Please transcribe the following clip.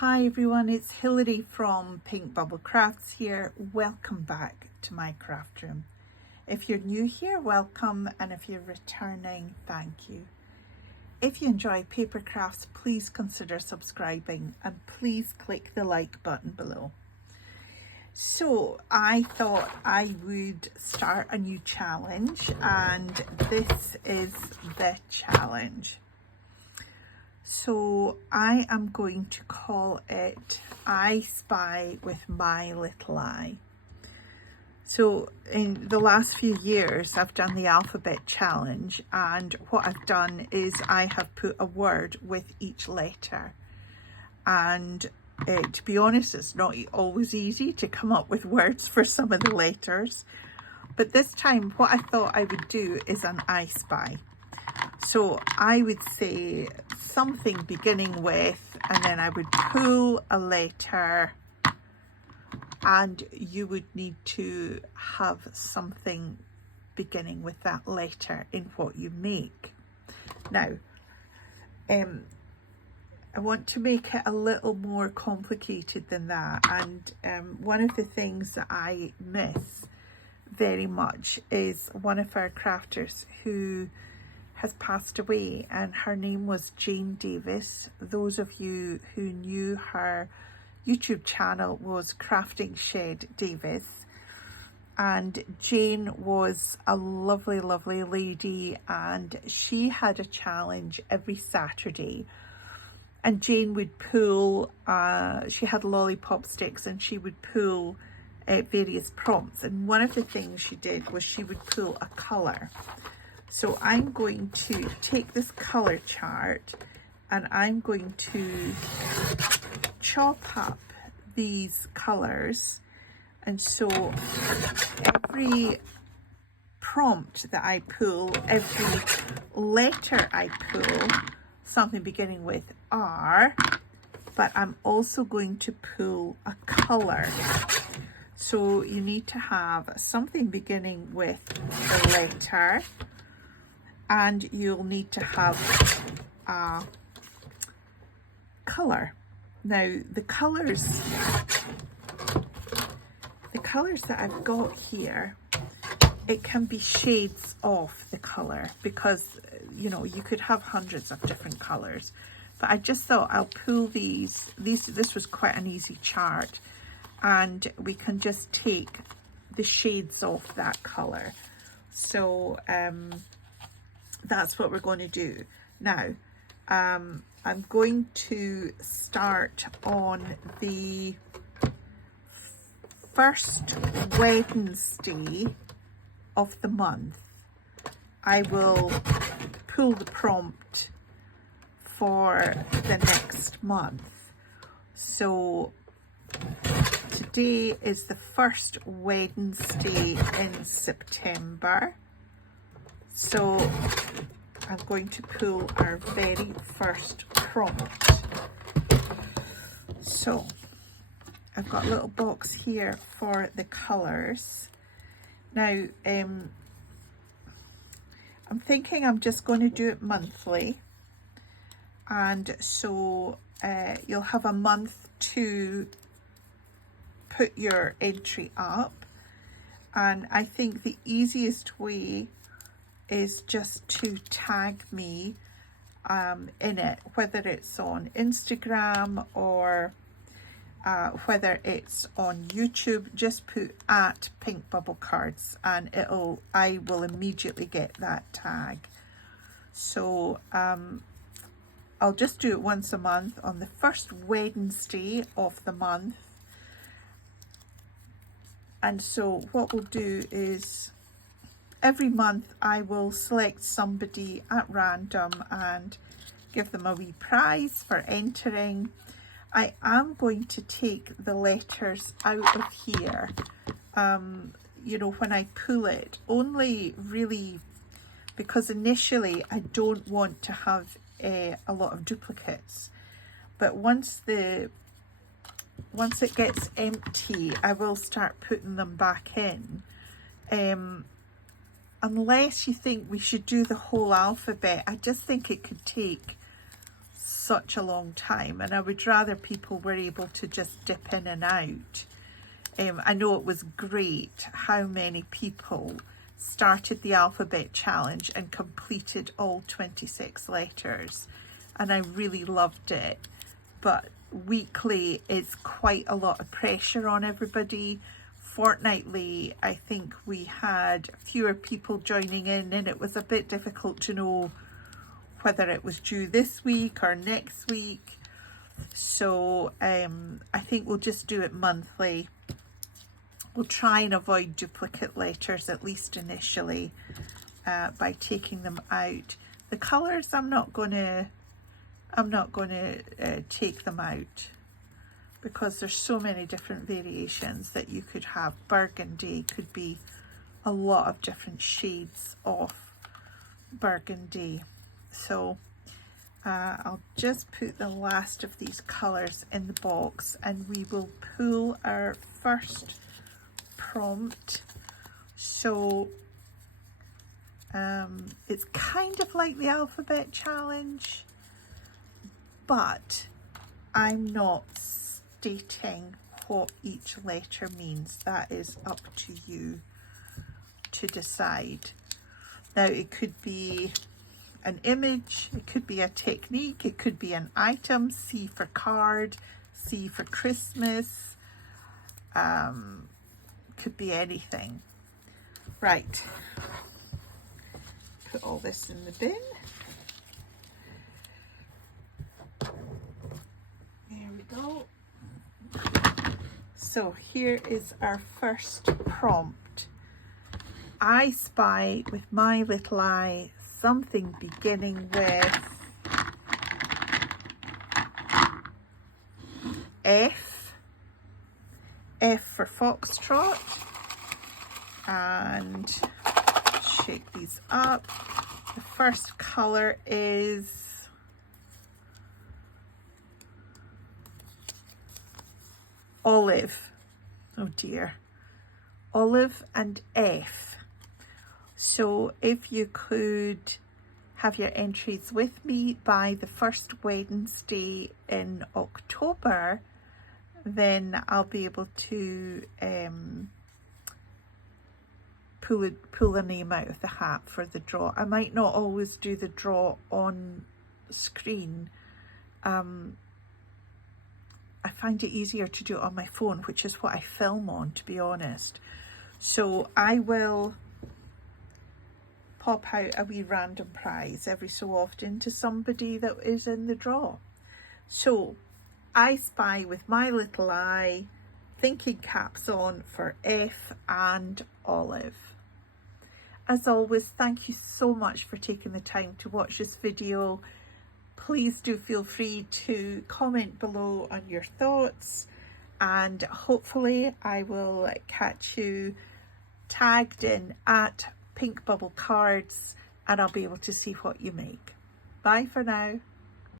Hi everyone, it's Hilary from Pink Bubble Crafts here. Welcome back to my craft room. If you're new here, welcome, and if you're returning, thank you. If you enjoy paper crafts, please consider subscribing and please click the like button below. So I thought I would start a new challenge, and this is the challenge. So I am going to call it I Spy with My Little Eye. So in the last few years, I've done the alphabet challenge, and what I've done is I have put a word with each letter. And to be honest, it's not always easy to come up with words for some of the letters. But this time, what I thought I would do is an I Spy. So I would say something beginning with, and then I would pull a letter, and you would need to have something beginning with that letter in what you make. Now, I want to make it a little more complicated than that, and one of the things that I miss very much is one of our crafters who has passed away, and her name was Jane Davis. Those of you who knew her YouTube channel was Crafting Shed Davis, and Jane was a lovely lady, and she had a challenge every Saturday, and Jane would pull she had lollipop sticks, and she would pull various prompts, and one of the things she did was she would pull a color. So I'm going to take this color chart, and I'm going to chop up these colors, and so every prompt that I pull, every letter I pull, something beginning with R, but I'm also going to pull a color. So you need to have something beginning with the letter, and you'll need to have a color. Now the colors that I've got here, it can be shades of the color, because you know you could have hundreds of different colors, but I just thought I'll pull these. This was quite an easy chart, and we can just take the shades of that color. So that's what we're going to do. Now, I'm going to start on the first Wednesday of the month. I will pull the prompt for the next month. So today is the first Wednesday in September. So I'm going to pull our very first prompt. So I've got a little box here for the colours. Now, I'm thinking I'm just going to do it monthly. And so you'll have a month to put your entry up. And I think the easiest way is just to tag me in it, whether it's on Instagram or whether it's on YouTube. Just put at Pink Bubble Cards, and I will immediately get that tag. So I'll just do it once a month on the first Wednesday of the month. And so what we'll do is every month I will select somebody at random and give them a wee prize for entering. I am going to take the letters out of here, you know, when I pull it, only really because initially I don't want to have a lot of duplicates. But once it gets empty, I will start putting them back in. Unless you think we should do the whole alphabet, I just think it could take such a long time, and I would rather people were able to just dip in and out. I know it was great how many people started the alphabet challenge and completed all 26 letters, and I really loved it. But weekly is quite a lot of pressure on everybody. Fortnightly, I think we had fewer people joining in, and it was a bit difficult to know whether it was due this week or next week. So I think we'll just do it monthly. We'll try and avoid duplicate letters, at least initially, by taking them out. The colours, I'm not going to take them out, because there's so many different variations that you could have. Burgundy could be a lot of different shades of burgundy. So I'll just put the last of these colours in the box, and we will pull our first prompt. So it's kind of like the alphabet challenge, but I'm not stating what each letter means. That is up to you to decide. Now, it could be an image, it could be a technique, it could be an item. C for card, C for Christmas, could be anything. Right, put all this in the bin. There we go. So here is our first prompt. I spy with my little eye something beginning with F. F for foxtrot. And shake these up. The first colour is olive. Oh dear. Olive and F. So if you could have your entries with me by the first Wednesday in October, then I'll be able to pull a name out of the hat for the draw. I might not always do the draw on screen. I find it easier to do it on my phone, which is what I film on, to be honest. So I will pop out a wee random prize every so often to somebody that is in the draw. So I spy with my little eye, thinking caps on for F and olive. As always, thank you so much for taking the time to watch this video. Please do feel free to comment below on your thoughts, and hopefully I will catch you tagged in at Pink Bubble Cards, and I'll be able to see what you make. Bye for now.